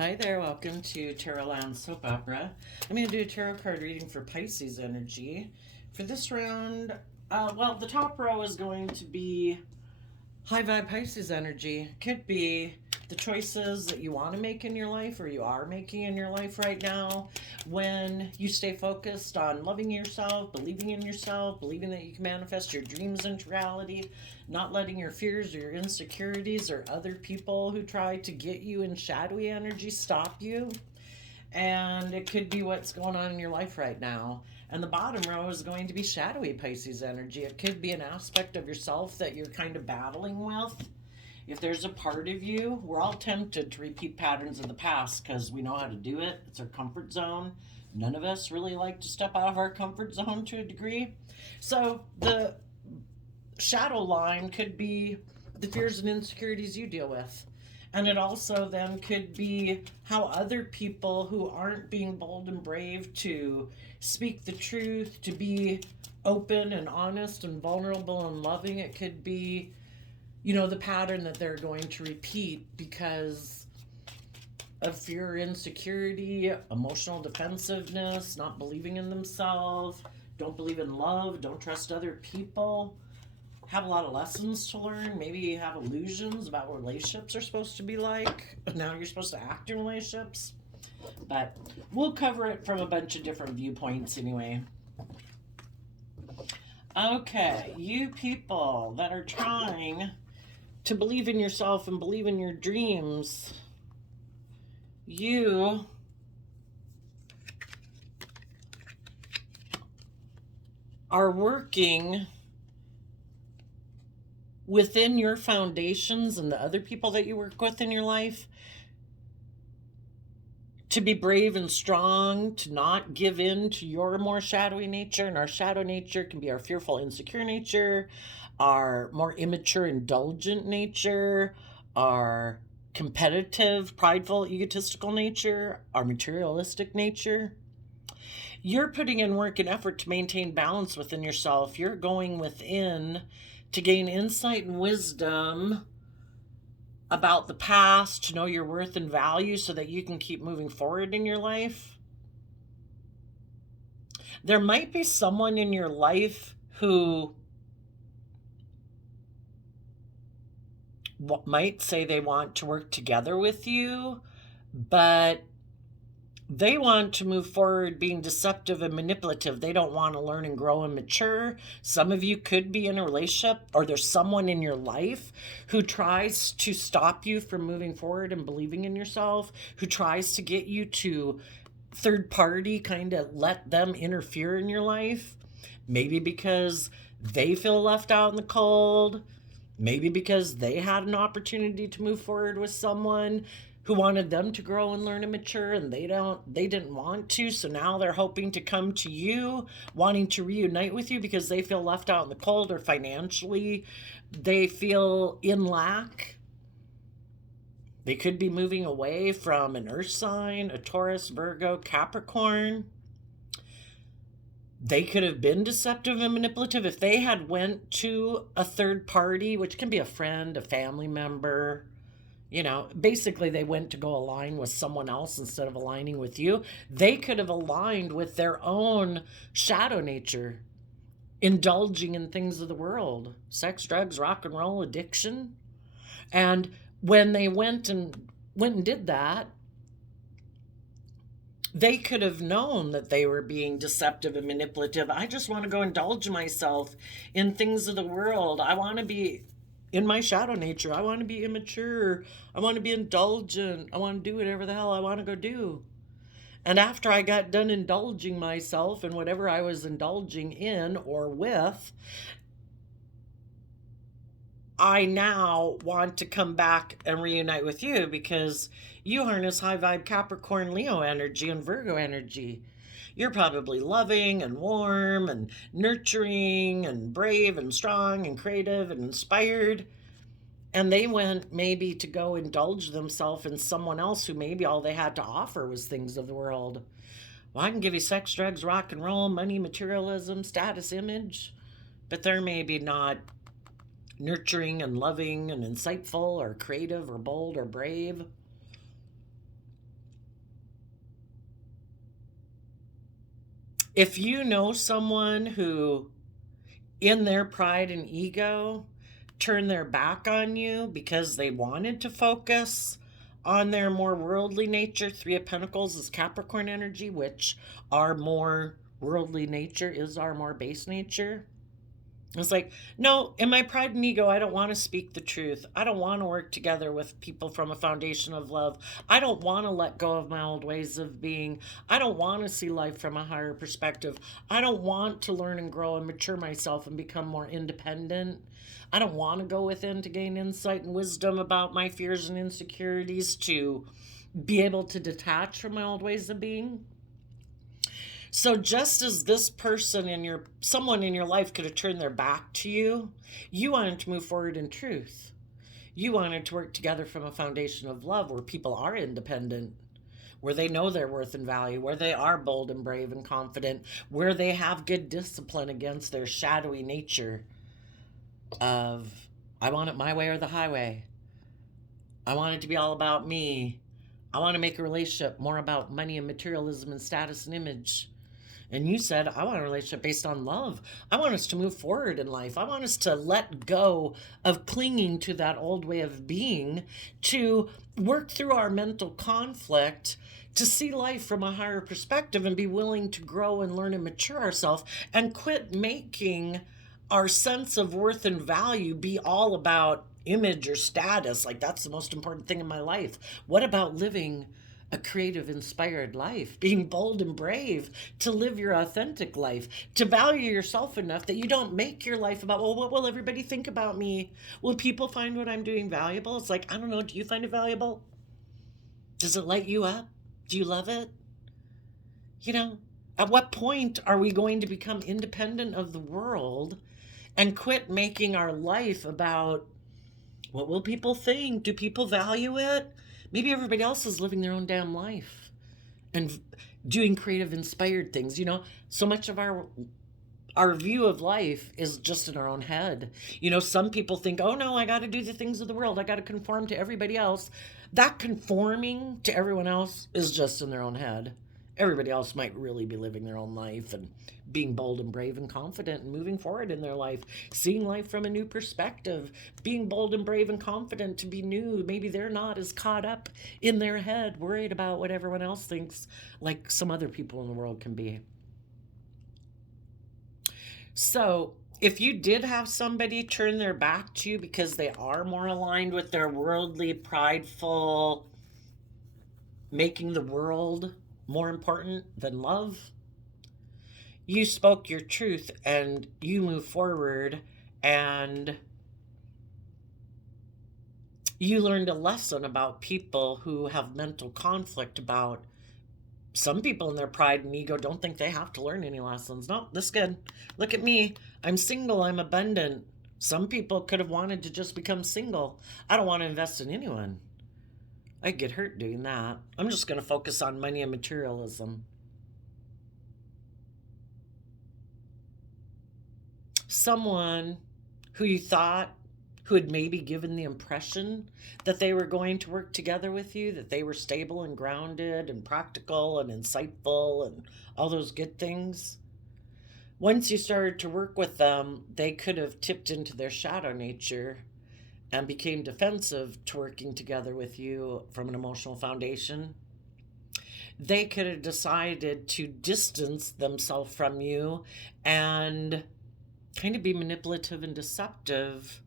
Hi there, welcome to Tarot Land Soap Opera. I'm going to do a tarot card reading for Pisces energy. For this round, the top row is going to be high vibe Pisces energy. Could be the choices that you want to make in your life or you are making in your life right now when you stay focused on loving yourself, believing in yourself, believing that you can manifest your dreams into reality, not letting your fears or your insecurities or other people who try to get you in shadowy energy stop you. And it could be what's going on in your life right now. And the bottom row is going to be shadowy Pisces energy. It could be an aspect of yourself that you're kind of battling with. If there's a part of you, we're all tempted to repeat patterns of the past because we know how to do it. It's our comfort zone. None of us really like to step out of our comfort zone to a degree. So the shadow line could be the fears and insecurities you deal with. And it also then could be how other people who aren't being bold and brave to speak the truth, to be open and honest and vulnerable and loving, it could be, the pattern that they're going to repeat because of fear, insecurity, emotional defensiveness, not believing in themselves, don't believe in love, don't trust other people, have a lot of lessons to learn, maybe have illusions about what relationships are supposed to be like. Now you're supposed to act in relationships. But we'll cover it from a bunch of different viewpoints anyway. Okay, you people that are trying to believe in yourself and believe in your dreams, you are working within your foundations and the other people that you work with in your life to be brave and strong, to not give in to your more shadowy nature. And our shadow nature can be our fearful, insecure nature, our more immature, indulgent nature, our competitive, prideful, egotistical nature, our materialistic nature. You're putting in work and effort to maintain balance within yourself. You're going within to gain insight and wisdom about the past, to know your worth and value so that you can keep moving forward in your life. There might be someone in your life who might say they want to work together with you, but they want to move forward being deceptive and manipulative. They don't want to learn and grow and mature. Some of you could be in a relationship, or there's someone in your life who tries to stop you from moving forward and believing in yourself, who tries to get you to third party, kind of let them interfere in your life. Maybe because they feel left out in the cold. Maybe because they had an opportunity to move forward with someone who wanted them to grow and learn and mature, and they didn't want to, so now they're hoping to come to you, wanting to reunite with you because they feel left out in the cold, or financially they feel in lack. They could be moving away from an earth sign, a Taurus, Virgo, Capricorn. They could have been deceptive and manipulative if they had went to a third party, which can be a friend, a family member. Basically they went to go align with someone else instead of aligning with you. They could have aligned with their own shadow nature, indulging in things of the world, sex, drugs, rock and roll, addiction. And when they went and did that, they could have known that they were being deceptive and manipulative. I just want to go indulge myself in things of the world. I want to be in my shadow nature. I want to be immature. I want to be indulgent. I want to do whatever the hell I want to go do. And after I got done indulging myself in whatever I was indulging in or with, I now want to come back and reunite with you because you harness high vibe Capricorn, Leo energy, and Virgo energy. You're probably loving and warm and nurturing and brave and strong and creative and inspired. And they went maybe to go indulge themselves in someone else who maybe all they had to offer was things of the world. Well, I can give you sex, drugs, rock and roll, money, materialism, status, image, but they're maybe not nurturing and loving and insightful or creative or bold or brave. If you know someone who, in their pride and ego, turned their back on you because they wanted to focus on their more worldly nature, Three of Pentacles is Capricorn energy, which our more worldly nature is our more base nature. It's like, no, in my pride and ego, I don't want to speak the truth. I don't want to work together with people from a foundation of love. I don't want to let go of my old ways of being. I don't want to see life from a higher perspective. I don't want to learn and grow and mature myself and become more independent. I don't want to go within to gain insight and wisdom about my fears and insecurities, to be able to detach from my old ways of being. So just as this person someone in your life could have turned their back to you, you wanted to move forward in truth. You wanted to work together from a foundation of love where people are independent, where they know their worth and value, where they are bold and brave and confident, where they have good discipline against their shadowy nature of, I want it my way or the highway. I want it to be all about me. I want to make a relationship more about money and materialism and status and image. And you said, I want a relationship based on love. I want us to move forward in life. I want us to let go of clinging to that old way of being, to work through our mental conflict, to see life from a higher perspective and be willing to grow and learn and mature ourselves, and quit making our sense of worth and value be all about image or status. Like, that's the most important thing in my life. What about living a creative, inspired life, being bold and brave to live your authentic life, to value yourself enough that you don't make your life about, well, what will everybody think about me? Will people find what I'm doing valuable? It's like, I don't know, do you find it valuable? Does it light you up? Do you love it? At what point are we going to become independent of the world and quit making our life about, what will people think? Do people value it? Maybe everybody else is living their own damn life and doing creative, inspired things. So much of our view of life is just in our own head. Some people think, oh no, I got to do the things of the world. I got to conform to everybody else. That conforming to everyone else is just in their own head. Everybody else might really be living their own life and being bold and brave and confident and moving forward in their life, seeing life from a new perspective, being bold and brave and confident to be new. Maybe they're not as caught up in their head, worried about what everyone else thinks, like some other people in the world can be. So if you did have somebody turn their back to you because they are more aligned with their worldly, prideful, making the world more important than love, you spoke your truth and you move forward, and you learned a lesson about people who have mental conflict about, some people in their pride and ego don't think they have to learn any lessons. No, this is good. Look at me. I'm single. I'm abundant. Some people could have wanted to just become single. I don't want to invest in anyone. I get hurt doing that. I'm just going to focus on money and materialism. Someone who you thought, who had maybe given the impression that they were going to work together with you, that they were stable and grounded and practical and insightful and all those good things. Once you started to work with them, they could have tipped into their shadow nature and became defensive to working together with you from an emotional foundation. They could have decided to distance themselves from you and kind of be manipulative and deceptive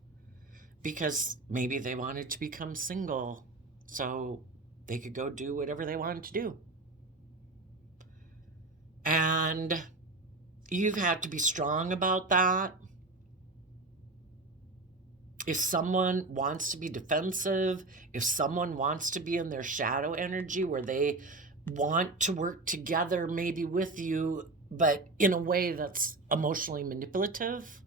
because maybe they wanted to become single so they could go do whatever they wanted to do. And you've had to be strong about that. If someone wants to be defensive, if someone wants to be in their shadow energy where they want to work together maybe with you, but in a way that's emotionally manipulative,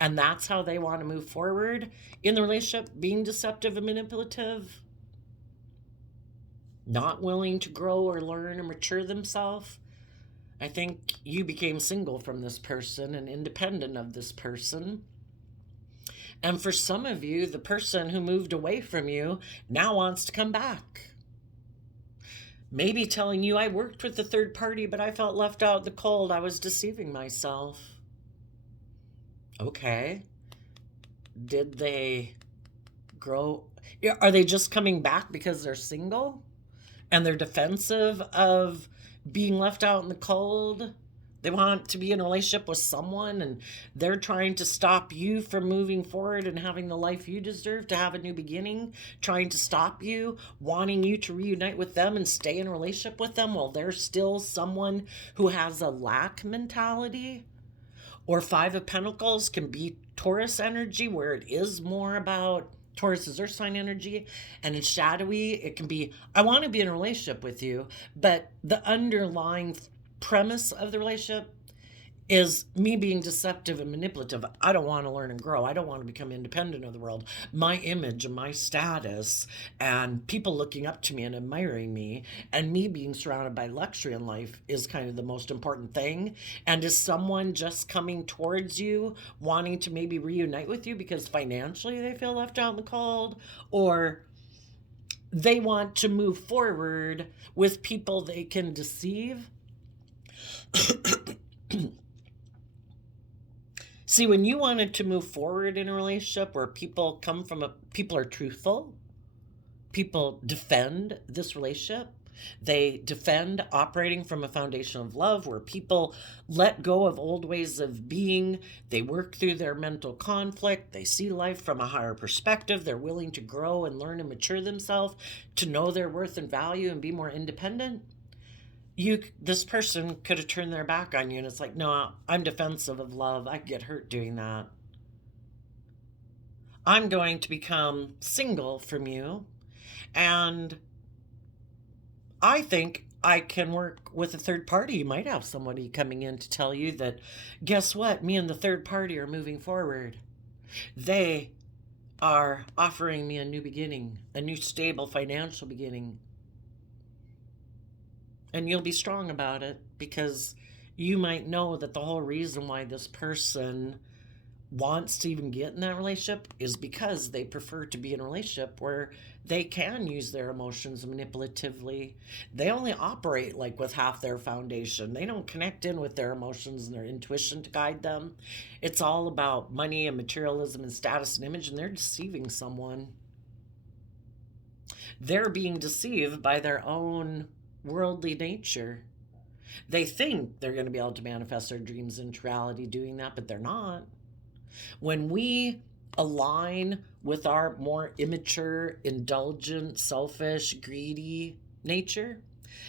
and that's how they want to move forward in the relationship, being deceptive and manipulative, not willing to grow or learn or mature themselves, I think you became single from this person and independent of this person. And for some of you, the person who moved away from you now wants to come back. Maybe telling you I worked with the third party, but I felt left out in the cold. I was deceiving myself. Okay. Did they grow? Are they just coming back because they're single and they're defensive of being left out in the cold? They want to be in a relationship with someone and they're trying to stop you from moving forward and having the life you deserve, to have a new beginning, trying to stop you, wanting you to reunite with them and stay in a relationship with them while they're still someone who has a lack mentality. Or Five of Pentacles can be Taurus energy, where it is more about Taurus is earth sign energy, and it's shadowy. It can be, I want to be in a relationship with you, but the underlying premise of the relationship is me being deceptive and manipulative. I don't want to learn and grow. I don't want to become independent of the world. My image and my status and people looking up to me and admiring me and me being surrounded by luxury in life is kind of the most important thing. And is someone just coming towards you wanting to maybe reunite with you because financially they feel left out in the cold, or they want to move forward with people they can deceive? See, when you wanted to move forward in a relationship where people are truthful, people defend this relationship, they defend operating from a foundation of love where people let go of old ways of being, they work through their mental conflict, they see life from a higher perspective, they're willing to grow and learn and mature themselves to know their worth and value and be more independent. This person could have turned their back on you, and it's like, no, I'm defensive of love. I get hurt doing that. I'm going to become single from you, and I think I can work with a third party. You might have somebody coming in to tell you that, guess what? Me and the third party are moving forward. They are offering me a new beginning, a new stable financial beginning. And you'll be strong about it because you might know that the whole reason why this person wants to even get in that relationship is because they prefer to be in a relationship where they can use their emotions manipulatively. They only operate like with half their foundation. They don't connect in with their emotions and their intuition to guide them. It's all about money and materialism and status and image, and they're deceiving someone. They're being deceived by their own worldly nature. They think they're going to be able to manifest their dreams into reality doing that, but they're not. When we align with our more immature, indulgent, selfish, greedy nature,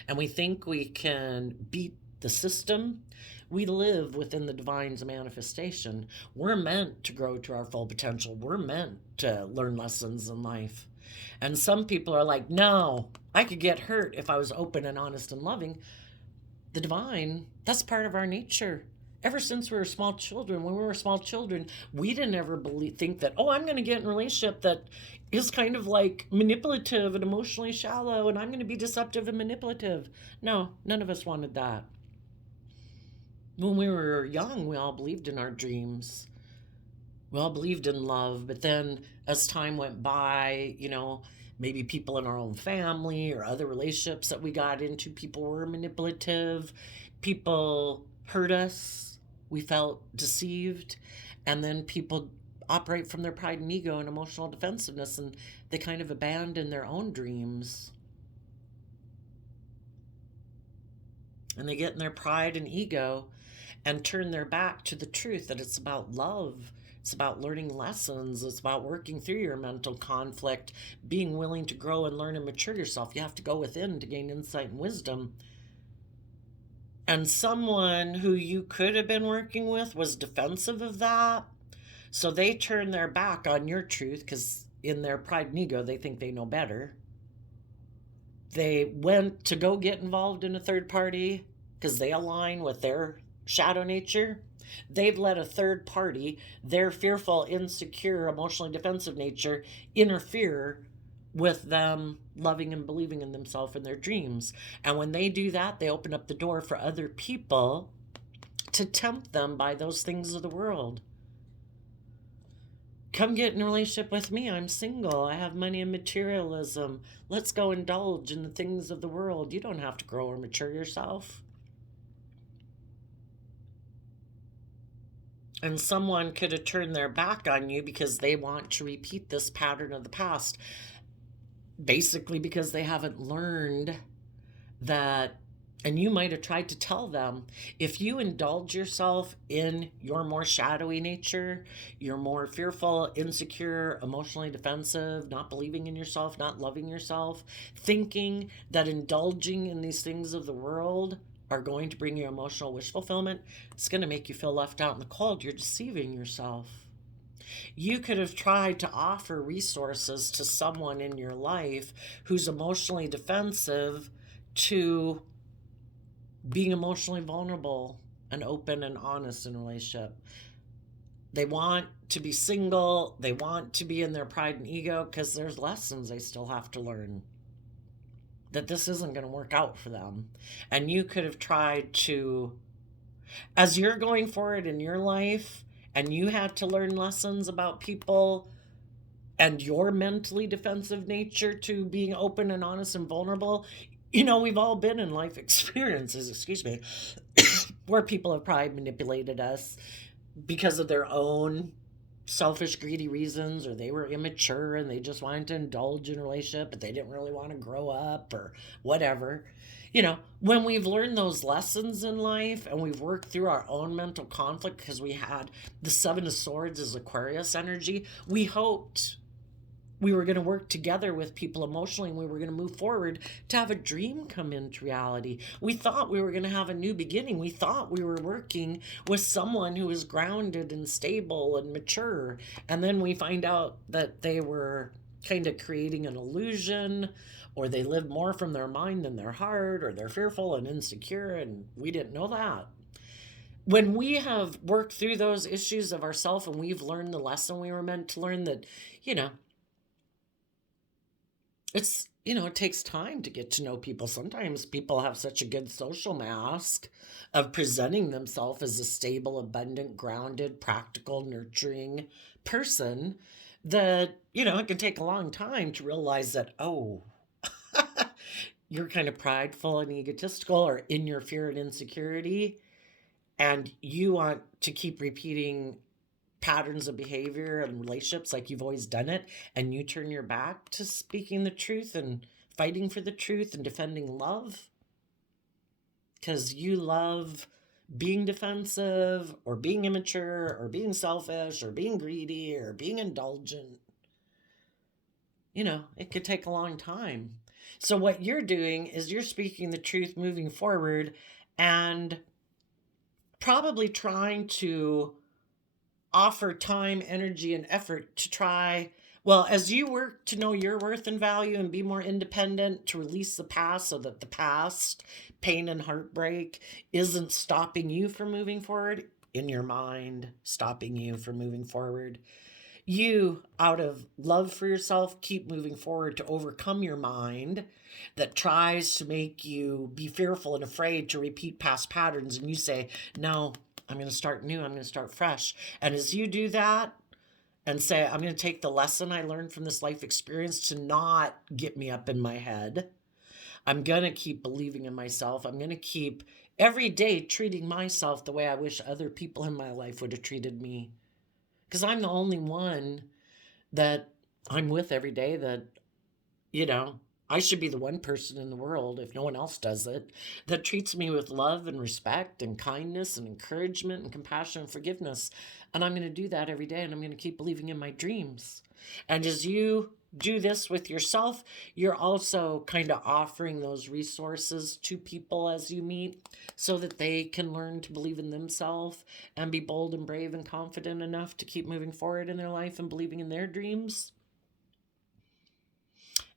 and we think we can beat the system, we live within the divine's manifestation. We're meant to grow to our full potential. We're meant to learn lessons in life. And some people are like, no, I could get hurt if I was open and honest and loving. The divine, that's part of our nature. Ever since we were small children, when we were small children, we didn't ever think that, oh, I'm going to get in a relationship that is kind of like manipulative and emotionally shallow, and I'm going to be deceptive and manipulative. No, none of us wanted that. When we were young, we all believed in our dreams. We all believed in love, but then as time went by, maybe people in our own family or other relationships that we got into, people were manipulative, people hurt us, we felt deceived, and then people operate from their pride and ego and emotional defensiveness, and they kind of abandon their own dreams. And they get in their pride and ego and turn their back to the truth that it's about love. It's about learning lessons. It's about working through your mental conflict, being willing to grow and learn and mature yourself. You have to go within to gain insight and wisdom. And someone who you could have been working with was defensive of that. So they turn their back on your truth because in their pride and ego, they think they know better. They went to go get involved in a third party because they align with their shadow nature. They've let a third party, their fearful, insecure, emotionally defensive nature, interfere with them loving and believing in themselves and their dreams. And when they do that, they open up the door for other people to tempt them by those things of the world. Come get in a relationship with me. I'm single. I have money and materialism. Let's go indulge in the things of the world. You don't have to grow or mature yourself. And someone could have turned their back on you because they want to repeat this pattern of the past. Basically, because they haven't learned that, and you might have tried to tell them, if you indulge yourself in your more shadowy nature, you're more fearful, insecure, emotionally defensive, not believing in yourself, not loving yourself, thinking that indulging in these things of the world are going to bring you emotional wish fulfillment, it's going to make you feel left out in the cold. You're deceiving yourself. You could have tried to offer resources to someone in your life who's emotionally defensive to being emotionally vulnerable and open and honest in a relationship. They want to be single. They want to be in their pride and ego because there's lessons they still have to learn, that this isn't going to work out for them. And you could have tried to, as you're going forward in your life and you had to learn lessons about people and your mentally defensive nature to being open and honest and vulnerable, we've all been in life experiences, where people have probably manipulated us because of their own selfish, greedy reasons, or they were immature and they just wanted to indulge in a relationship, but they didn't really want to grow up or whatever. When we've learned those lessons in life and we've worked through our own mental conflict, because we had the Seven of Swords as Aquarius energy, we hoped we were going to work together with people emotionally and we were going to move forward to have a dream come into reality. We thought we were going to have a new beginning. We thought we were working with someone who was grounded and stable and mature. And then we find out that they were kind of creating an illusion, or they live more from their mind than their heart, or they're fearful and insecure, and we didn't know that. When we have worked through those issues of ourself and we've learned the lesson we were meant to learn, that, it takes time to get to know people. Sometimes people have such a good social mask of presenting themselves as a stable, abundant, grounded, practical, nurturing person that, it can take a long time to realize that, oh, you're kind of prideful and egotistical, or in your fear and insecurity, and you want to keep repeating patterns of behavior and relationships like you've always done it, and you turn your back to speaking the truth and fighting for the truth and defending love because you love being defensive or being immature or being selfish or being greedy or being indulgent. It could take a long time. So what you're doing is you're speaking the truth moving forward and probably trying to offer time, energy, and effort to try, as you work to know your worth and value and be more independent, to release the past so that the past pain and heartbreak isn't stopping you from moving forward in your mind, stopping you from moving forward. You, out of love for yourself, keep moving forward to overcome your mind that tries to make you be fearful and afraid to repeat past patterns. And you say, no, I'm going to start new. I'm going to start fresh. And as you do that and say, I'm going to take the lesson I learned from this life experience to not get me up in my head. I'm going to keep believing in myself. I'm going to keep every day treating myself the way I wish other people in my life would have treated me. Because I'm the only one that I'm with every day that, I should be the one person in the world, if no one else does it, that treats me with love and respect and kindness and encouragement and compassion and forgiveness. And I'm going to do that every day, and I'm going to keep believing in my dreams. And as you do this with yourself, you're also kind of offering those resources to people as you meet so that they can learn to believe in themselves and be bold and brave and confident enough to keep moving forward in their life and believing in their dreams.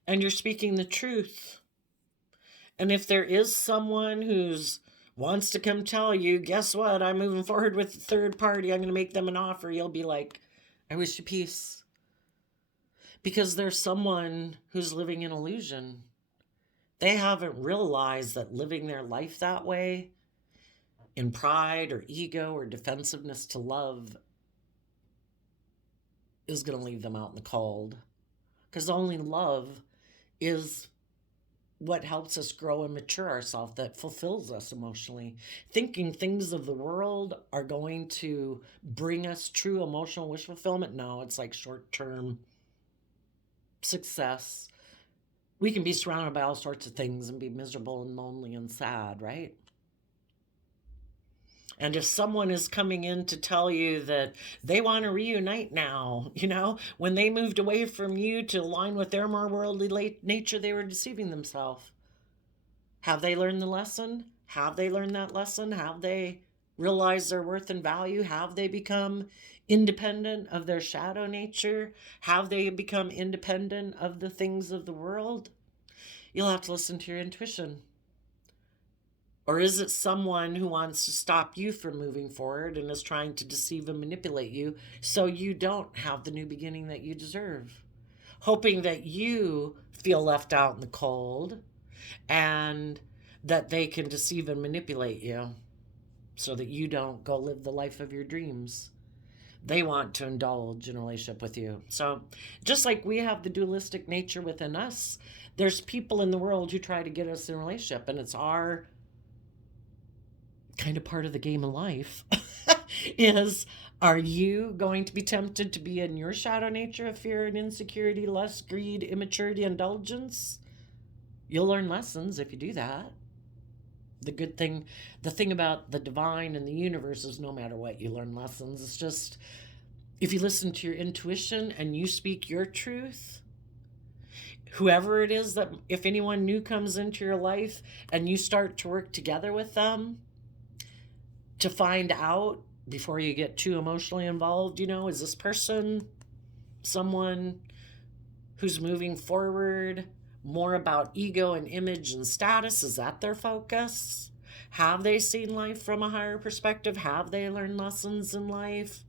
And you're speaking the truth. And if there is someone who's wants to come tell you, guess what, I'm moving forward with the third party, I'm going to make them an offer, you'll be like, I wish you peace. Because there's someone who's living in illusion. They haven't realized that living their life that way, in pride or ego or defensiveness to love, is going to leave them out in the cold. Because only love is what helps us grow and mature ourselves, that fulfills us emotionally. Thinking things of the world are going to bring us true emotional wish fulfillment, no, it's like short-term success. We can be surrounded by all sorts of things and be miserable and lonely and sad, right? And if someone is coming in to tell you that they want to reunite now, when they moved away from you to align with their more worldly nature, they were deceiving themselves. Have they learned the lesson? Have they learned that lesson? Have they realized their worth and value? Have they become independent of their shadow nature? Have they become independent of the things of the world? You'll have to listen to your intuition. Or is it someone who wants to stop you from moving forward and is trying to deceive and manipulate you so you don't have the new beginning that you deserve? Hoping that you feel left out in the cold and that they can deceive and manipulate you so that you don't go live the life of your dreams. They want to indulge in a relationship with you. So just like we have the dualistic nature within us, there's people in the world who try to get us in a relationship, and it's our kind of part of the game of life. Are you going to be tempted to be in your shadow nature of fear and insecurity, lust, greed, immaturity, indulgence? You'll learn lessons if you do that. The thing about the divine and the universe is no matter what, you learn lessons. It's just, if you listen to your intuition and you speak your truth, whoever it is, that if anyone new comes into your life and you start to work together with them to find out before you get too emotionally involved, is this person someone who's moving forward more about ego and image and status? Is that their focus? Have they seen life from a higher perspective? Have they learned lessons in life?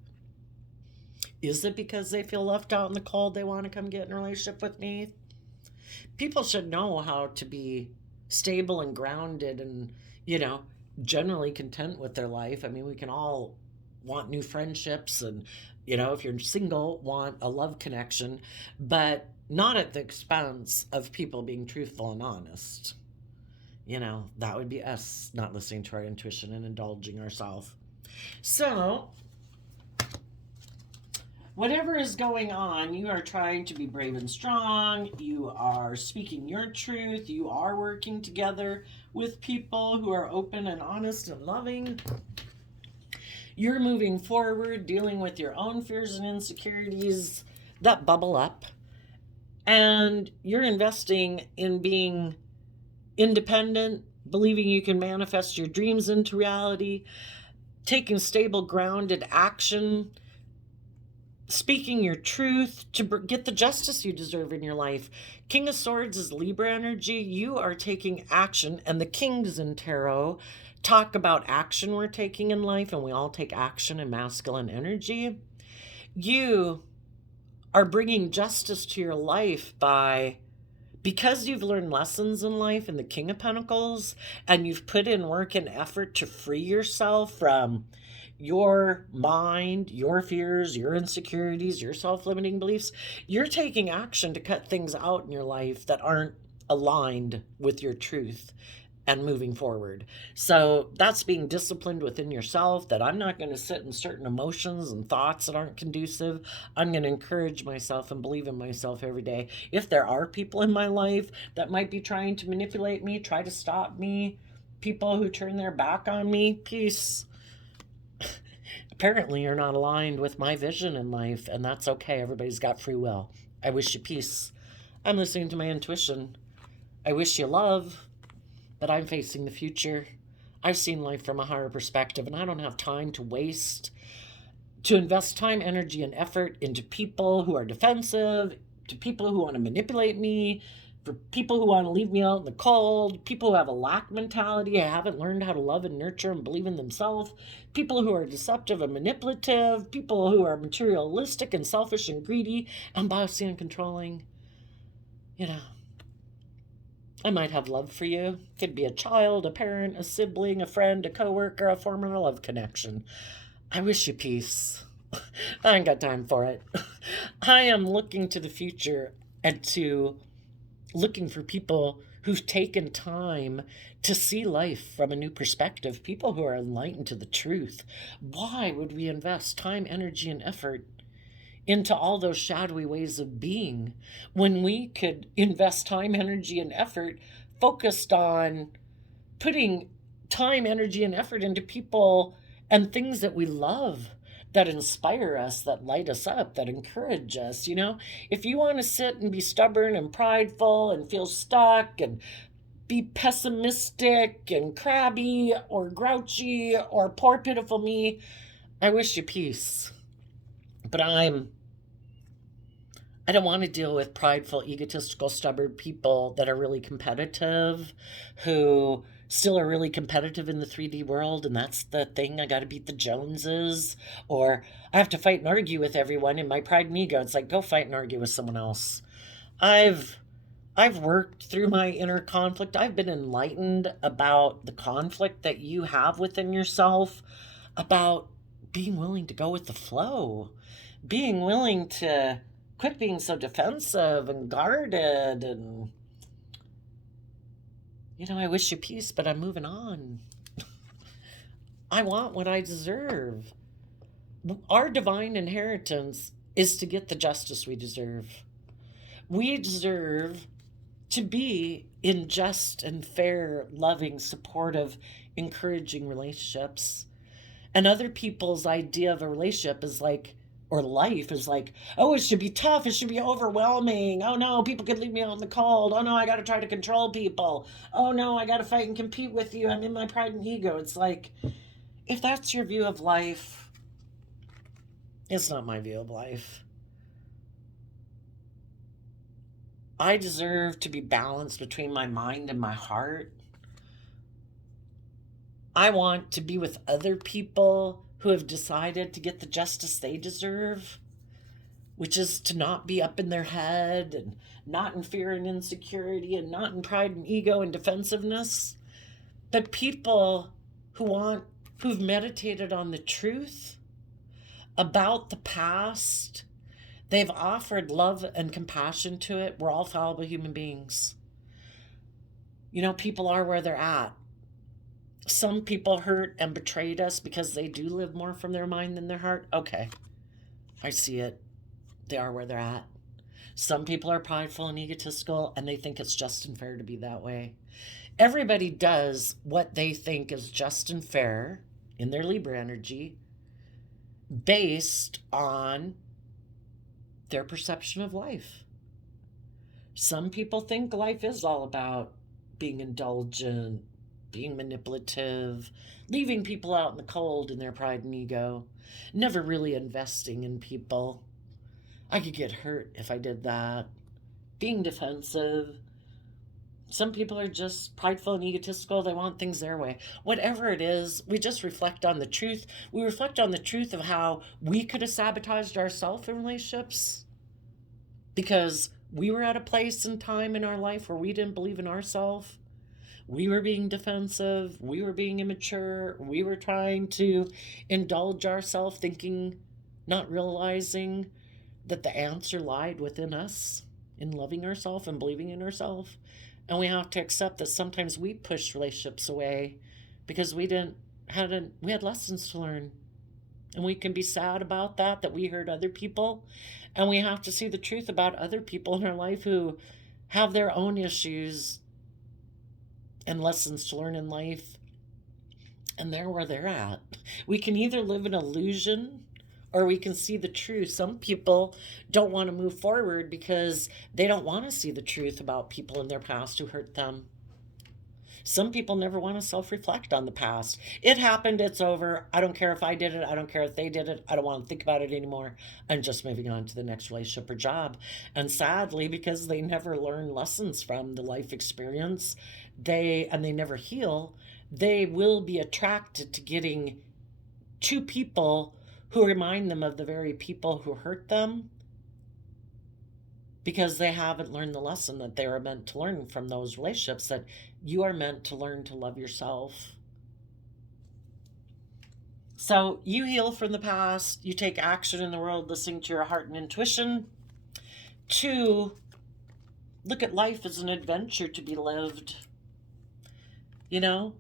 Is it because they feel left out in the cold they want to come get in a relationship with me? People should know how to be stable and grounded and, generally content with their life. I mean, we can all want new friendships and, if you're single, want a love connection, but not at the expense of people being truthful and honest. That would be us not listening to our intuition and indulging ourselves. So, whatever is going on, you are trying to be brave and strong. You are speaking your truth. You are working together with people who are open and honest and loving. You're moving forward, dealing with your own fears and insecurities that bubble up. And you're investing in being independent, believing you can manifest your dreams into reality, taking stable, grounded action, speaking your truth to get the justice you deserve in your life. King of Swords is Libra energy. You are taking action, and the Kings in Tarot talk about action we're taking in life, and we all take action in masculine energy. You are bringing justice to your life because you've learned lessons in life in the King of Pentacles, and you've put in work and effort to free yourself from your mind, your fears, your insecurities, your self-limiting beliefs. You're taking action to cut things out in your life that aren't aligned with your truth and moving forward. So that's being disciplined within yourself, that I'm not going to sit in certain emotions and thoughts that aren't conducive. I'm going to encourage myself and believe in myself every day. If there are people in my life that might be trying to manipulate me, try to stop me, people who turn their back on me, peace. Apparently you're not aligned with my vision in life, and that's okay. Everybody's got free will. I wish you peace. I'm listening to my intuition. I wish you love, but I'm facing the future. I've seen life from a higher perspective, and I don't have time to waste, to invest time, energy, and effort into people who are defensive, to people who want to manipulate me, for people who want to leave me out in the cold, people who have a lack mentality, haven't learned how to love and nurture and believe in themselves, people who are deceptive and manipulative, people who are materialistic and selfish and greedy and bossy and controlling. I might have love for you. Could be a child, a parent, a sibling, a friend, a coworker, a former love connection. I wish you peace. I ain't got time for it. I am looking to the future and to looking for people who've taken time to see life from a new perspective, people who are enlightened to the truth. Why would we invest time, energy, and effort into all those shadowy ways of being when we could invest time, energy, and effort focused on putting time, energy, and effort into people and things that we love, that inspire us, that light us up, that encourage us? If you want to sit and be stubborn and prideful and feel stuck and be pessimistic and crabby or grouchy or poor pitiful me, I wish you peace. But I don't want to deal with prideful, egotistical, stubborn people that are really competitive, who still are really competitive in the 3D world, and that's the thing. I got to beat the Joneses, or I have to fight and argue with everyone. In my pride and ego, it's like, go fight and argue with someone else. I've worked through my inner conflict. I've been enlightened about the conflict that you have within yourself, about being willing to go with the flow, being willing to quit being so defensive and guarded. And, I wish you peace, but I'm moving on. I want what I deserve. Our divine inheritance is to get the justice we deserve. We deserve to be in just and fair, loving, supportive, encouraging relationships. And other people's idea of a relationship is like, or life is like, oh, it should be tough. It should be overwhelming. Oh no, people could leave me out in the cold. Oh no, I got to try to control people. Oh no, I got to fight and compete with you. I'm in my pride and ego. It's like, if that's your view of life, it's not my view of life. I deserve to be balanced between my mind and my heart. I want to be with other people who have decided to get the justice they deserve, which is to not be up in their head and not in fear and insecurity and not in pride and ego and defensiveness. But people who've meditated on the truth about the past, they've offered love and compassion to it. We're all fallible human beings. People are where they're at. Some people hurt and betrayed us because they do live more from their mind than their heart. Okay, I see it. They are where they're at. Some people are prideful and egotistical, and they think it's just and fair to be that way. Everybody does what they think is just and fair in their Libra energy based on their perception of life. Some people think life is all about being indulgent, being manipulative, leaving people out in the cold in their pride and ego, never really investing in people. I could get hurt if I did that. Being defensive. Some people are just prideful and egotistical. They want things their way. Whatever it is, we just reflect on the truth. We reflect on the truth of how we could have sabotaged ourselves in relationships because we were at a place and time in our life where we didn't believe in ourselves. We were being defensive. We were being immature. We were trying to indulge ourselves, thinking, not realizing that the answer lied within us in loving ourselves and believing in ourselves. And we have to accept that sometimes we push relationships away because we had lessons to learn. And we can be sad about that we hurt other people. And we have to see the truth about other people in our life who have their own issues and lessons to learn in life. And they're where they're at. We can either live an illusion or we can see the truth. Some people don't want to move forward because they don't want to see the truth about people in their past who hurt them. Some people never want to self-reflect on the past. It happened, it's over. I don't care if I did it. I don't care if they did it. I don't want to think about it anymore. I'm just moving on to the next relationship or job. And sadly, because they never learn lessons from the life experience, they never heal, they will be attracted to getting two people who remind them of the very people who hurt them because they haven't learned the lesson that they were meant to learn from those relationships, that you are meant to learn to love yourself. So you heal from the past, you take action in the world, listening to your heart and intuition, to look at life as an adventure to be lived. You know,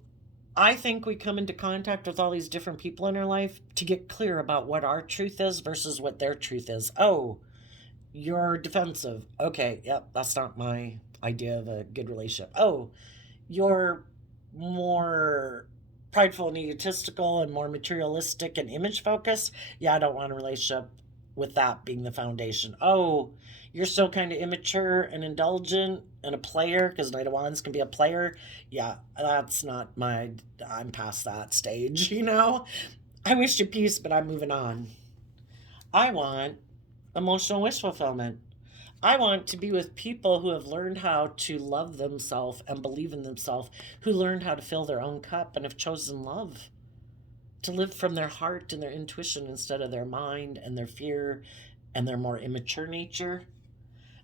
I think we come into contact with all these different people in our life to get clear about what our truth is versus what their truth is. Oh, you're defensive. Okay, yep, that's not my idea of a good relationship. Oh, you're more prideful and egotistical and more materialistic and image focused. Yeah, I don't want a relationship with that being the foundation. Oh, you're still kind of immature and indulgent and a player, because Knight of Wands can be a player. Yeah, that's not my, I'm past that stage, you know? I wish you peace, but I'm moving on. I want emotional wish fulfillment. I want to be with people who have learned how to love themselves and believe in themselves, who learned how to fill their own cup and have chosen love, to live from their heart and their intuition instead of their mind and their fear and their more immature nature.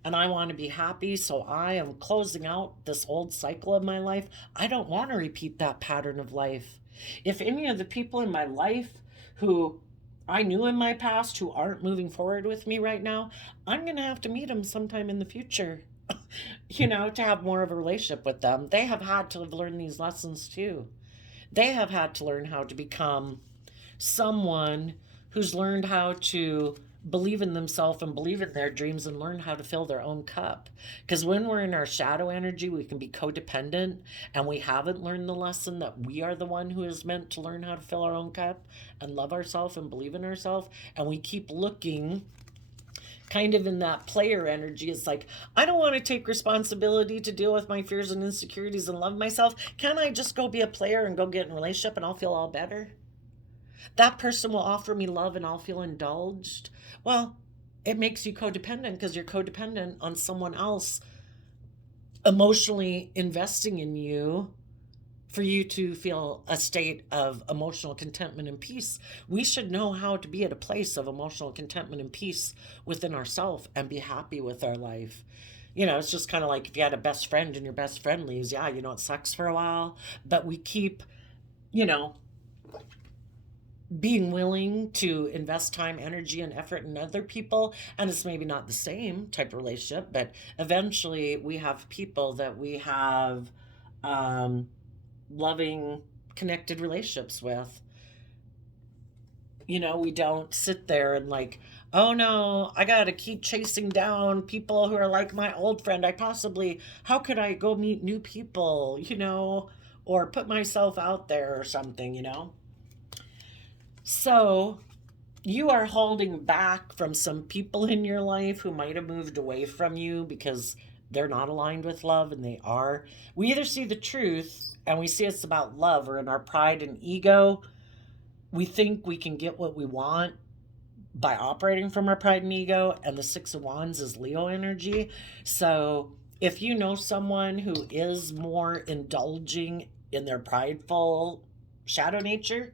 And I want to be happy, so I am closing out this old cycle of my life. I don't want to repeat that pattern of life. If any of the people in my life who I knew in my past who aren't moving forward with me right now, I'm going to have to meet them sometime in the future, to have more of a relationship with them. They have had to have learned these lessons too. They have had to learn how to become someone who's learned how to believe in themselves and believe in their dreams and learn how to fill their own cup. Because when we're in our shadow energy, we can be codependent, and we haven't learned the lesson that we are the one who is meant to learn how to fill our own cup and love ourselves and believe in ourselves. And we keep looking kind of in that player energy. It's like, I don't want to take responsibility to deal with my fears and insecurities and love myself. Can I just go be a player and go get in a relationship and I'll feel all better? That person will offer me love and I'll feel indulged. Well, it makes you codependent because you're codependent on someone else emotionally investing in you for you to feel a state of emotional contentment and peace. We should know how to be at a place of emotional contentment and peace within ourselves and be happy with our life. It's just kind of like if you had a best friend and your best friend leaves, yeah, it sucks for a while, but we keep, being willing to invest time, energy, and effort in other people. And it's maybe not the same type of relationship, but eventually we have people that we have loving, connected relationships with. We don't sit there and like, oh no, I gotta keep chasing down people who are like my old friend. How could I go meet new people, or put myself out there or something. So you are holding back from some people in your life who might have moved away from you because they're not aligned with love, and they are. We either see the truth and we see it's about love, or in our pride and ego, we think we can get what we want by operating from our pride and ego, and the Six of Wands is Leo energy. So if you know someone who is more indulging in their prideful shadow nature,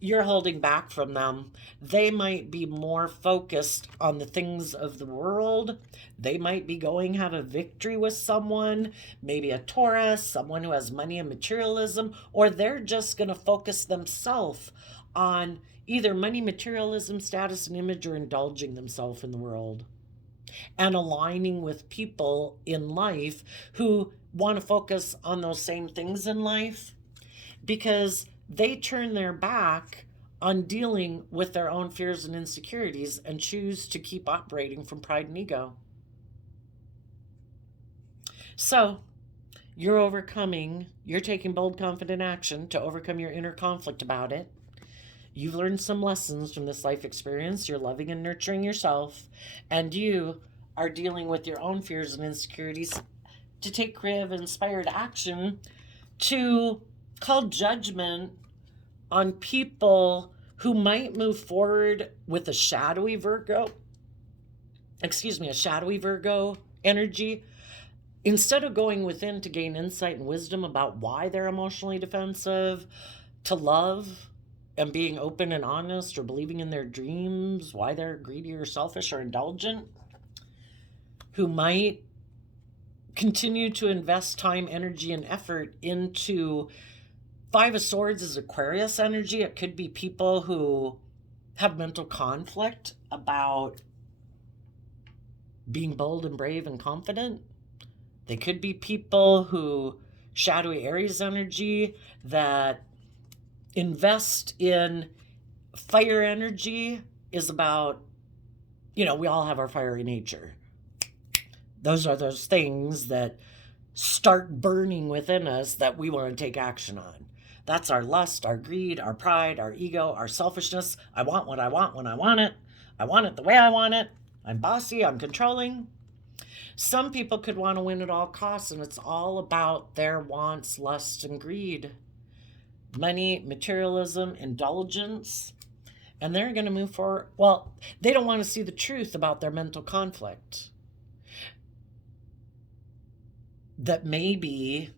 you're holding back from them. They might be more focused on the things of the world. They might be going have a victory with someone, maybe a Taurus, someone who has money and materialism, or they're just going to focus themselves on either money, materialism, status, and image, or indulging themselves in the world and aligning with people in life who want to focus on those same things in life, because they turn their back on dealing with their own fears and insecurities and choose to keep operating from pride and ego. So you're taking bold, confident action to overcome your inner conflict about it. You've learned some lessons from this life experience. You're loving and nurturing yourself, and you are dealing with your own fears and insecurities to take creative, inspired action to call judgment on people who might move forward with a shadowy Virgo energy. Instead of going within to gain insight and wisdom about why they're emotionally defensive, to love and being open and honest, or believing in their dreams, why they're greedy or selfish or indulgent, who might continue to invest time, energy, and effort into Five of Swords is Aquarius energy. It could be people who have mental conflict about being bold and brave and confident. They could be people who, shadowy Aries energy, that invest in fire energy is about, we all have our fiery nature. Those are those things that start burning within us that we want to take action on. That's our lust, our greed, our pride, our ego, our selfishness. I want what I want when I want it. I want it the way I want it. I'm bossy, I'm controlling. Some people could want to win at all costs, and it's all about their wants, lust, and greed. Money, materialism, indulgence. And they're going to move forward. Well, they don't want to see the truth about their mental conflict. That maybe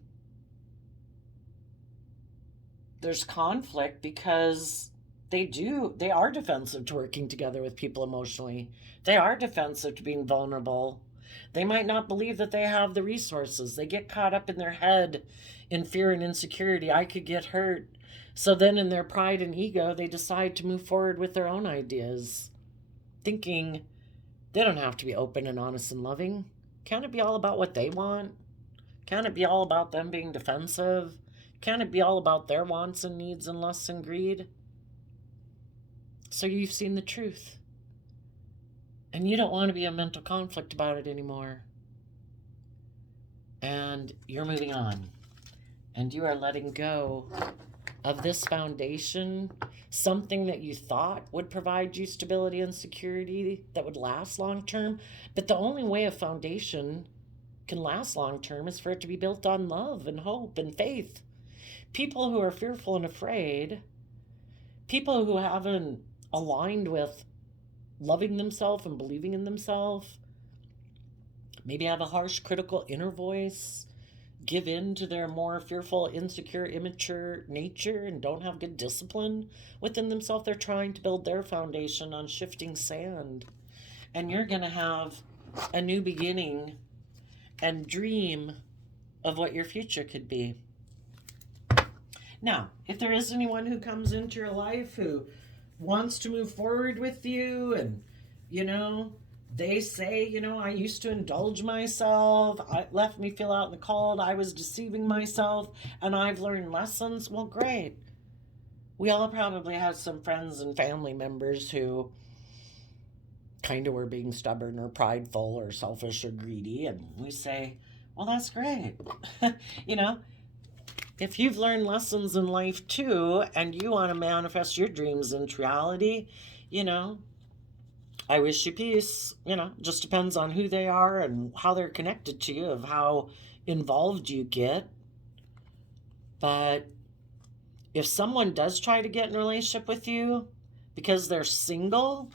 there's conflict because they are defensive to working together with people emotionally. They are defensive to being vulnerable. They might not believe that they have the resources. They get caught up in their head in fear and insecurity. I could get hurt. So then in their pride and ego, they decide to move forward with their own ideas, thinking they don't have to be open and honest and loving. Can't it be all about what they want? Can't it be all about them being defensive? Can't it be all about their wants and needs and lusts and greed? So you've seen the truth. And you don't want to be in mental conflict about it anymore. And you're moving on. And you are letting go of this foundation, something that you thought would provide you stability and security that would last long term. But the only way a foundation can last long term is for it to be built on love and hope and faith. People who are fearful and afraid, people who haven't aligned with loving themselves and believing in themselves, maybe have a harsh, critical inner voice, give in to their more fearful, insecure, immature nature, and don't have good discipline within themselves. They're trying to build their foundation on shifting sand. And you're going to have a new beginning and dream of what your future could be. Now, if there is anyone who comes into your life who wants to move forward with you and, they say, I used to indulge myself, it left me feel out in the cold, I was deceiving myself, and I've learned lessons, well, great. We all probably have some friends and family members who kind of were being stubborn or prideful or selfish or greedy, and we say, well, that's great. If you've learned lessons in life too, and you want to manifest your dreams into reality, I wish you peace. Just depends on who they are and how they're connected to you, of how involved you get. But if someone does try to get in a relationship with you because they're single,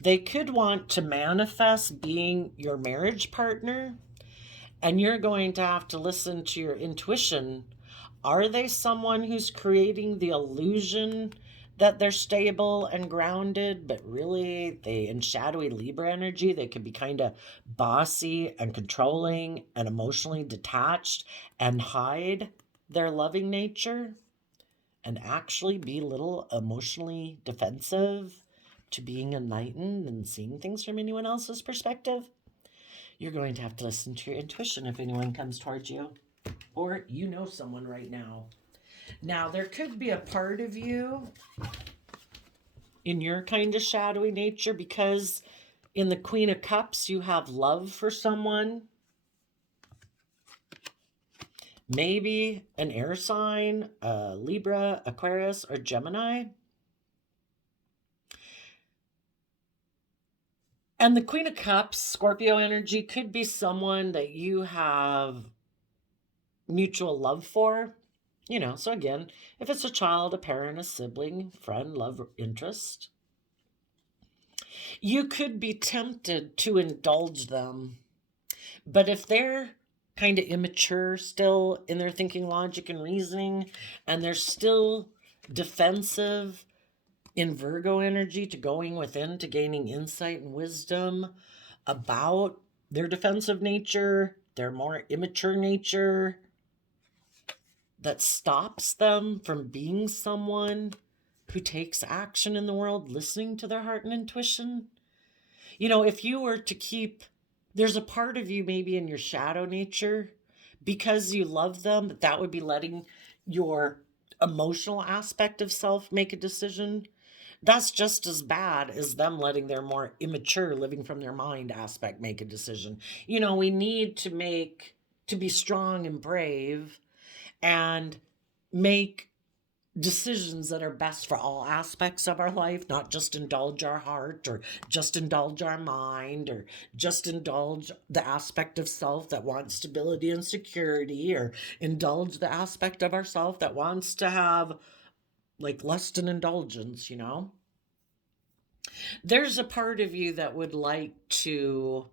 they could want to manifest being your marriage partner, and you're going to have to listen to your intuition. Are they someone who's creating the illusion that they're stable and grounded, but really they, in shadowy Libra energy, they could be kind of bossy and controlling and emotionally detached and hide their loving nature and actually be a little emotionally defensive to being enlightened and seeing things from anyone else's perspective? You're going to have to listen to your intuition if anyone comes towards you, or someone right now. Now, there could be a part of you in your kind of shadowy nature, because in the Queen of Cups, you have love for someone. Maybe an air sign, Libra, Aquarius, or Gemini. And the Queen of Cups, Scorpio energy, could be someone that you have mutual love for. So again, if it's a child, a parent, a sibling, friend, love, interest, you could be tempted to indulge them. But if they're kind of immature still in their thinking, logic, and reasoning, and they're still defensive in Virgo energy to going within, to gaining insight and wisdom about their defensive nature, their more immature nature, that stops them from being someone who takes action in the world, listening to their heart and intuition. You know, if you were to keep, there's a part of you maybe in your shadow nature, because you love them, that would be letting your emotional aspect of self make a decision. That's just as bad as them letting their more immature, living from their mind aspect make a decision. You know, we need to be strong and brave and make decisions that are best for all aspects of our life, not just indulge our heart or just indulge our mind or just indulge the aspect of self that wants stability and security, or indulge the aspect of ourself that wants to have like lust and indulgence, you know? There's a part of you that would like to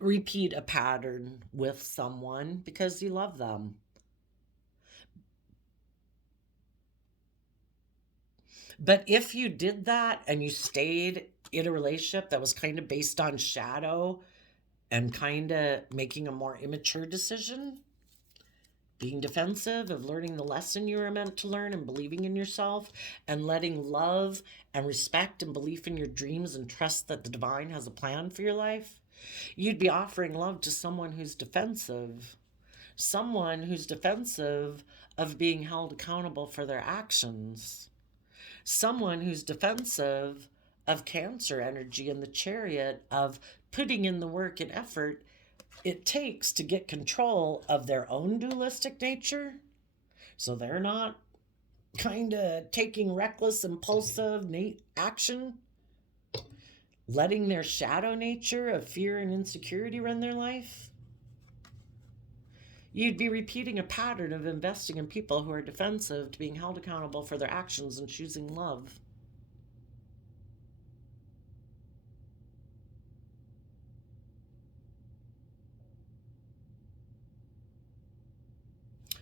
repeat a pattern with someone because you love them. But if you did that and you stayed in a relationship that was kind of based on shadow and kind of making a more immature decision, being defensive, of learning the lesson you were meant to learn and believing in yourself and letting love and respect and belief in your dreams and trust that the divine has a plan for your life, you'd be offering love to someone who's defensive. Someone who's defensive of being held accountable for their actions. Someone who's defensive of Cancer energy in the Chariot, of putting in the work and effort it takes to get control of their own dualistic nature, so they're not kind of taking reckless, impulsive action, letting their shadow nature of fear and insecurity run their life. You'd be repeating a pattern of investing in people who are defensive to being held accountable for their actions and choosing love.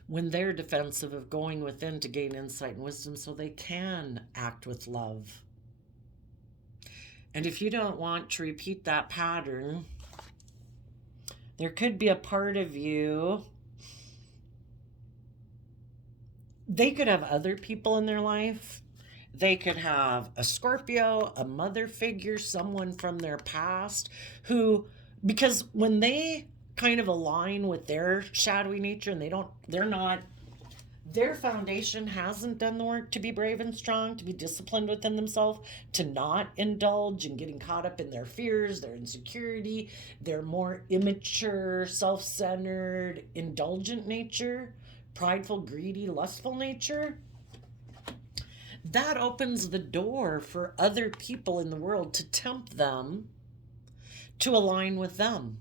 When they're defensive of going within to gain insight and wisdom so they can act with love. And if you don't want to repeat that pattern, there could be a part of you, they could have other people in their life. They could have a Scorpio, a mother figure, someone from their past who, because when they kind of align with their shadowy nature and they're not, their foundation hasn't done the work to be brave and strong, to be disciplined within themselves, to not indulge in getting caught up in their fears, their insecurity, their more immature, self-centered, indulgent nature, prideful, greedy, lustful nature. That opens the door for other people in the world to tempt them to align with them.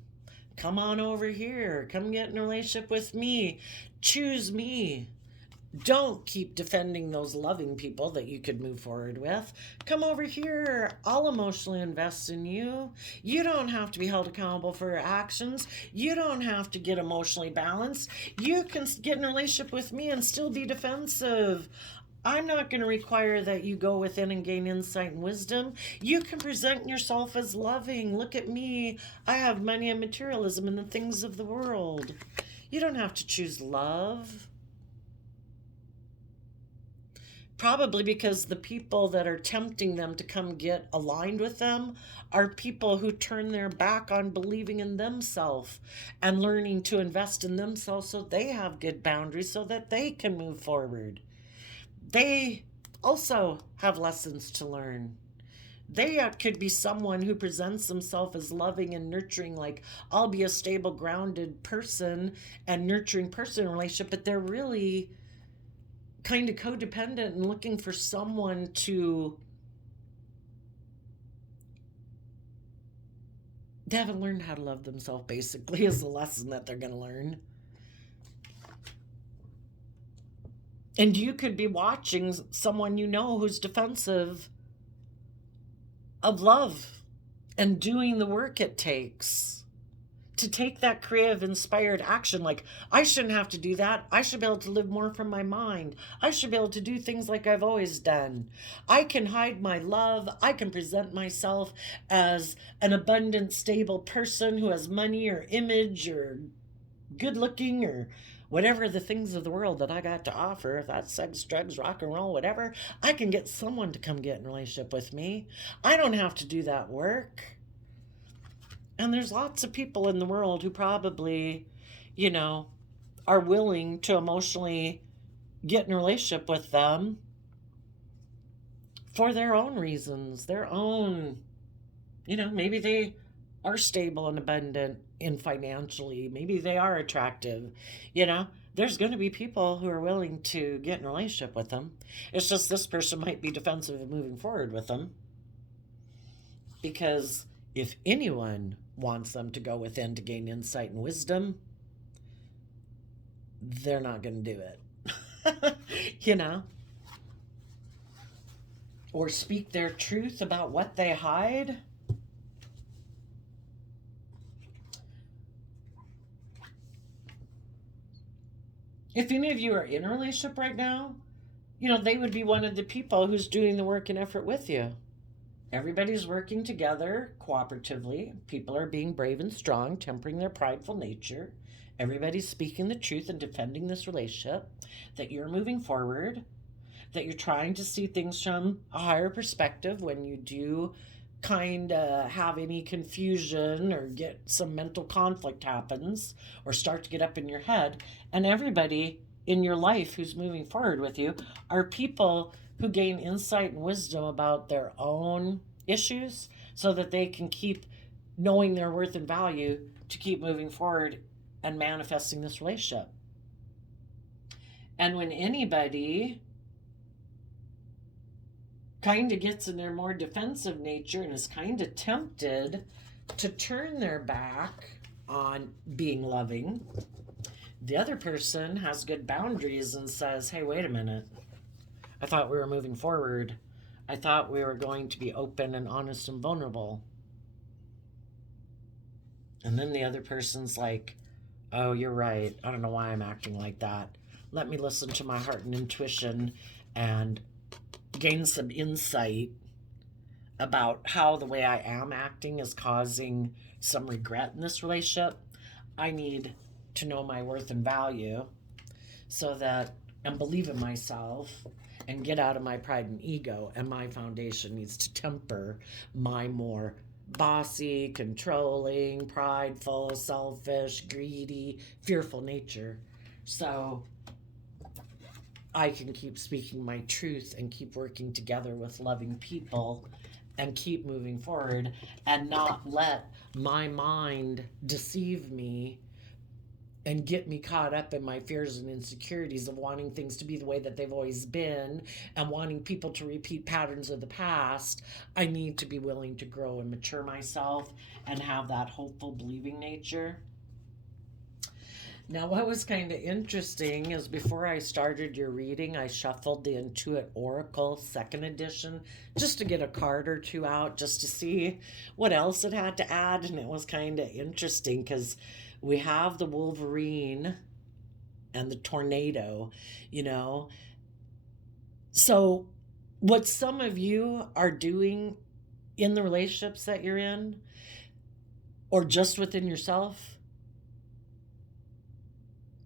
Come on over here. Come get in a relationship with me. Choose me. Don't keep defending those loving people that you could move forward with. Come over here. I'll emotionally invest in you. You don't have to be held accountable for your actions. You don't have to get emotionally balanced. You can get in a relationship with me and still be defensive. I'm not going to require that you go within and gain insight and wisdom. You can present yourself as loving. Look at me. I have money and materialism and the things of the world. You don't have to choose love. Probably because the people that are tempting them to come get aligned with them are people who turn their back on believing in themselves and learning to invest in themselves so they have good boundaries so that they can move forward. They also have lessons to learn. They could be someone who presents themselves as loving and nurturing, like, I'll be a stable, grounded person and nurturing person in a relationship, but they're really kind of codependent and looking for someone to, they haven't learned how to love themselves, basically, is the lesson that they're going to learn. And you could be watching someone you know who's defensive of love and doing the work it takes to take that creative, inspired action. Like, I shouldn't have to do that. I should be able to live more from my mind. I should be able to do things like I've always done. I can hide my love. I can present myself as an abundant, stable person who has money or image or good looking or whatever the things of the world that I got to offer, if that's sex, drugs, rock and roll, whatever, I can get someone to come get in a relationship with me. I don't have to do that work. And there's lots of people in the world who probably, you know, are willing to emotionally get in a relationship with them for their own reasons, their own, maybe they are stable and abundant in financially, maybe they are attractive, there's going to be people who are willing to get in a relationship with them. It's just this person might be defensive of moving forward with them, because if anyone wants them to go within to gain insight and wisdom, they're not going to do it. Or speak their truth about what they hide. If any of you are in a relationship right now, they would be one of the people who's doing the work and effort with you. Everybody's working together cooperatively. People are being brave and strong, tempering their prideful nature. Everybody's speaking the truth and defending this relationship, that you're moving forward, that you're trying to see things from a higher perspective when you do kind of have any confusion or get some mental conflict happens or start to get up in your head. And everybody in your life who's moving forward with you are people who gain insight and wisdom about their own issues so that they can keep knowing their worth and value to keep moving forward and manifesting this relationship. And when anybody kind of gets in their more defensive nature and is kind of tempted to turn their back on being loving, the other person has good boundaries and says, hey, wait a minute. I thought we were moving forward. I thought we were going to be open and honest and vulnerable. And then the other person's like, oh, you're right. I don't know why I'm acting like that. Let me listen to my heart and intuition and gain some insight about how the way I am acting is causing some regret in this relationship. I need to know my worth and value so that, and believe in myself and get out of my pride and ego. And my foundation needs to temper my more bossy, controlling, prideful, selfish, greedy, fearful nature. So I can keep speaking my truth and keep working together with loving people and keep moving forward and not let my mind deceive me and get me caught up in my fears and insecurities of wanting things to be the way that they've always been and wanting people to repeat patterns of the past. I need to be willing to grow and mature myself and have that hopeful, believing nature. Now, what was kind of interesting is before I started your reading, I shuffled the Intuit Oracle 2nd edition just to get a card or two out, just to see what else it had to add. And it was kind of interesting because we have the Wolverine and the tornado, So what some of you are doing in the relationships that you're in, or just within yourself,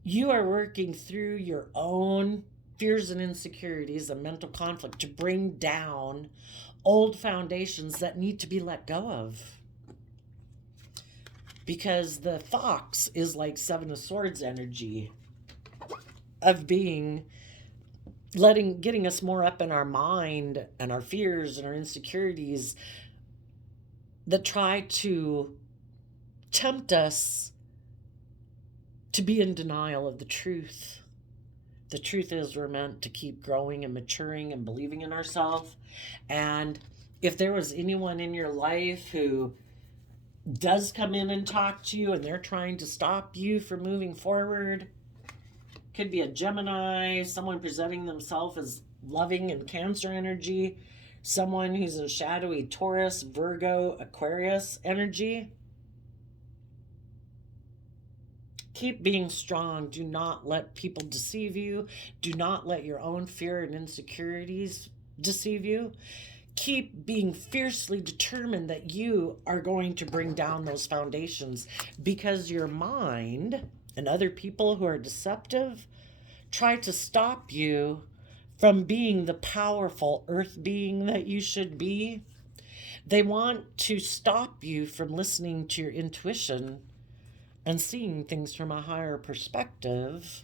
you are working through your own fears and insecurities and mental conflict to bring down old foundations that need to be let go of. Because the fox is like 7 of Swords energy of getting us more up in our mind and our fears and our insecurities that try to tempt us to be in denial of the truth. The truth is we're meant to keep growing and maturing and believing in ourselves. And if there was anyone in your life who does come in and talk to you and they're trying to stop you from moving forward, could be a Gemini, someone presenting themselves as loving and Cancer energy, someone who's a shadowy Taurus, Virgo, Aquarius energy. Keep being strong. Do not let people deceive you. Do not let your own fear and insecurities deceive you. Keep being fiercely determined that you are going to bring down those foundations, because your mind and other people who are deceptive try to stop you from being the powerful earth being that you should be. They want to stop you from listening to your intuition and seeing things from a higher perspective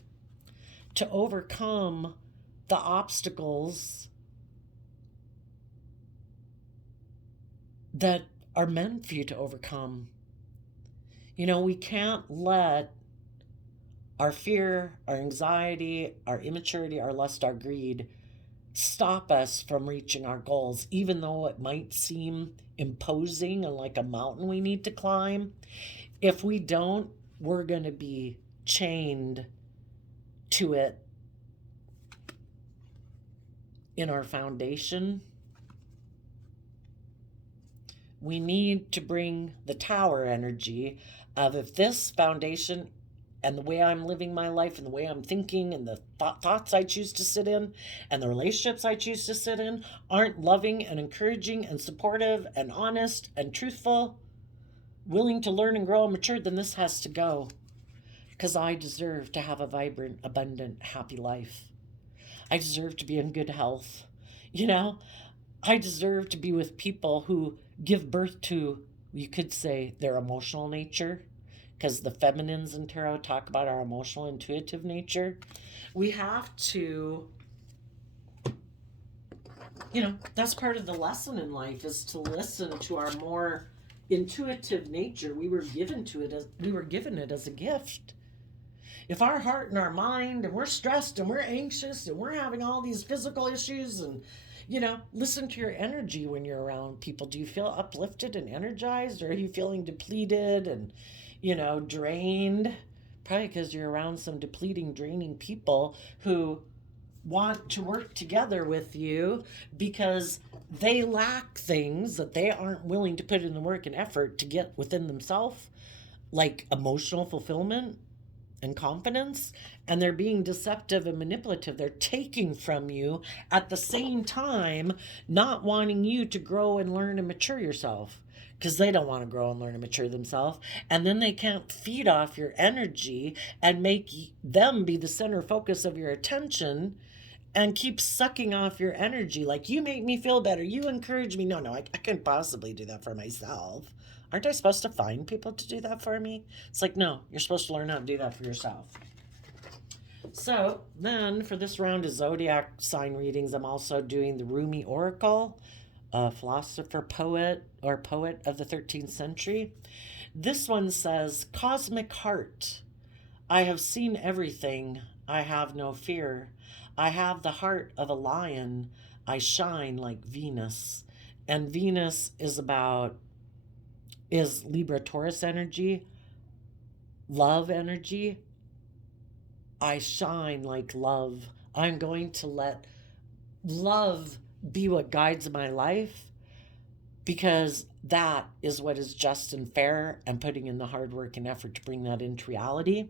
to overcome the obstacles that are meant for you to overcome. You know, we can't let our fear, our anxiety, our immaturity, our lust, our greed stop us from reaching our goals, even though it might seem imposing and like a mountain we need to climb. If we don't, we're going to be chained to it in our foundation. We need to bring the tower energy of, if this foundation and the way I'm living my life and the way I'm thinking and the thoughts I choose to sit in and the relationships I choose to sit in aren't loving and encouraging and supportive and honest and truthful, willing to learn and grow and mature, then this has to go. Because I deserve to have a vibrant, abundant, happy life. I deserve to be in good health. You know, I deserve to be with people who give birth to, you could say, their emotional nature, because the feminines in tarot talk about our emotional, intuitive nature. We have to, you know, that's part of the lesson in life, is to listen to our more intuitive nature. We were given it as a gift. If our heart and our mind, and we're stressed and we're anxious and we're having all these physical issues, and you know, listen to your energy when you're around people. Do you feel uplifted and energized, or are you feeling depleted and, you know, drained? Probably because you're around some depleting, draining people who want to work together with you because they lack things that they aren't willing to put in the work and effort to get within themselves, like emotional fulfillment and confidence, and they're being deceptive and manipulative. They're taking from you at the same time, not wanting you to grow and learn and mature yourself, because they don't want to grow and learn and mature themselves. And then they can't feed off your energy and make them be the center focus of your attention and keep sucking off your energy. Like, you make me feel better, you encourage me. No, I couldn't possibly do that for myself. Aren't I supposed to find people to do that for me? It's like, no, you're supposed to learn how to do that for yourself. So then for this round of zodiac sign readings, I'm also doing the Rumi Oracle, a philosopher, poet of the 13th century. This one says, Cosmic Heart, I have seen everything. I have no fear. I have the heart of a lion. I shine like Venus. And Venus is Libra Taurus energy, love energy. I shine like love. I'm going to let love be what guides my life, because that is what is just and fair, and putting in the hard work and effort to bring that into reality.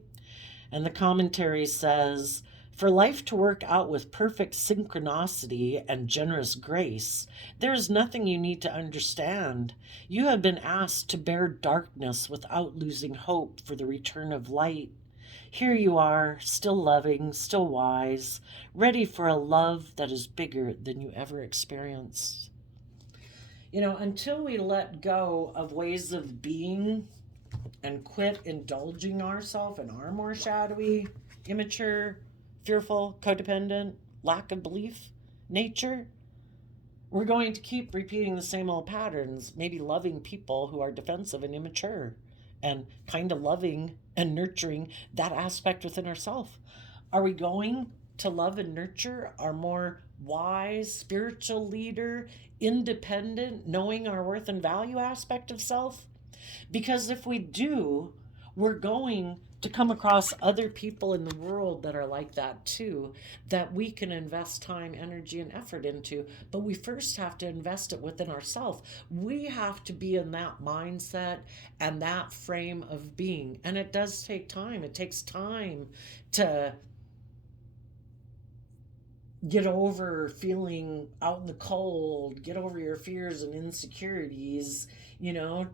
And the commentary says, for life to work out with perfect synchronicity and generous grace, there is nothing you need to understand. You have been asked to bear darkness without losing hope for the return of light. Here you are, still loving, still wise, ready for a love that is bigger than you ever experienced. You know, until we let go of ways of being and quit indulging ourselves in our more shadowy, immature, fearful, codependent, lack of belief nature, we're going to keep repeating the same old patterns, maybe loving people who are defensive and immature, and kind of loving and nurturing that aspect within ourselves. Are we going to love and nurture our more wise, spiritual leader, independent, knowing our worth and value aspect of self? Because if we do, we're going to come across other people in the world that are like that too, that we can invest time, energy, and effort into. But we first have to invest it within ourselves. We have to be in that mindset and that frame of being. And it does take time. It takes time to get over feeling out in the cold, get over your fears and insecurities,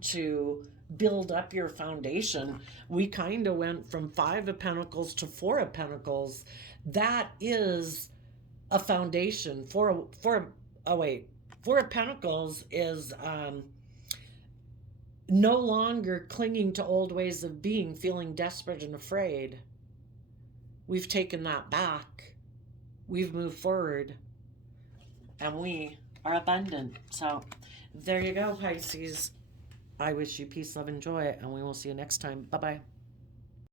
to build up your foundation. We kind of went from 5 of Pentacles to 4 of Pentacles. That is a foundation. 4 of Pentacles is no longer clinging to old ways of being, feeling desperate and afraid. We've taken that back. We've moved forward, and we are abundant. So there you go, Pisces. I wish you peace, love, and joy, and we will see you next time. Bye-bye.